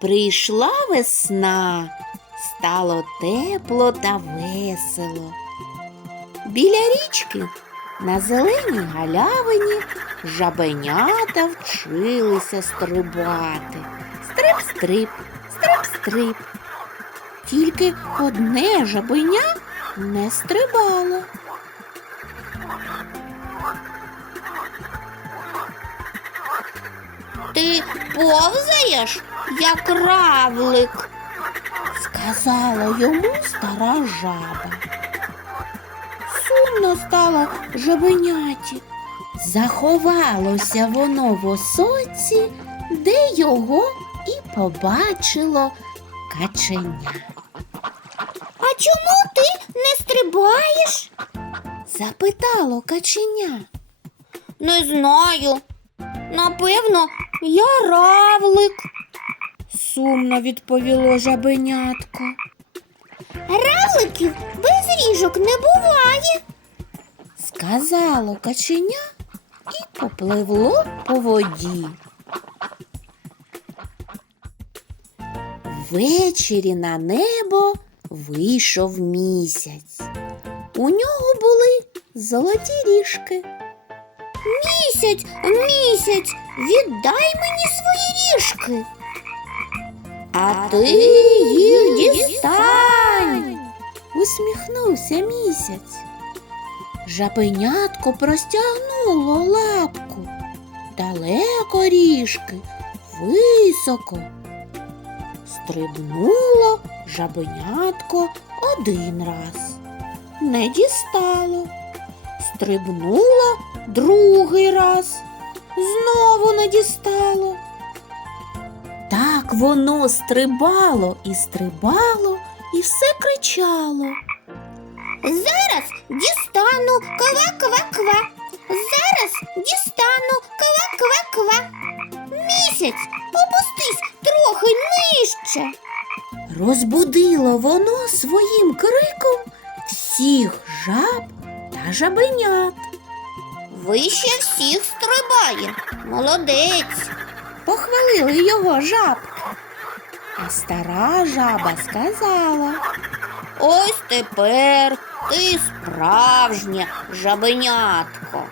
Прийшла весна, стало тепло та весело. Біля річки на зеленій галявині жабенята вчилися стрибати. Стрип-стрип, стрип-стрип. Тільки одне жабеня не стрибало. Ти повзаєш, як равлик, сказала йому стара жаба. Сумно стало жабеняті. Заховалося воно в осоці, де його і побачило каченя. А чому ти не стрибаєш? Запитало каченя. Не знаю. Напевно, я равлик. Сумно відповіло жабенятко. Равликів без ріжок не буває. сказало каченя і попливло по воді. Ввечері на небо вийшов місяць. У нього були золоті ріжки. Місяць, місяць, віддай мені свої ріжки. А ти їх дістань. усміхнувся місяць. Жабенятко простягнуло лапку. Далеко ріжки, високо. Стрибнуло жабенятко один раз. Не дістало. Стрибнуло другий раз. Знову не дістало. Так воно стрибало і стрибало, і все кричало. Зараз дістану ква-ква-ква. Зараз дістану ква-ква-ква. Місяць, опустись трохи нижче. Розбудило воно своїм криком всіх жаб та жабенят. Вище всіх стрибає. Молодець. Похвалили його жабки. А стара жаба сказала. Ось тепер ти справжнє жабенятко.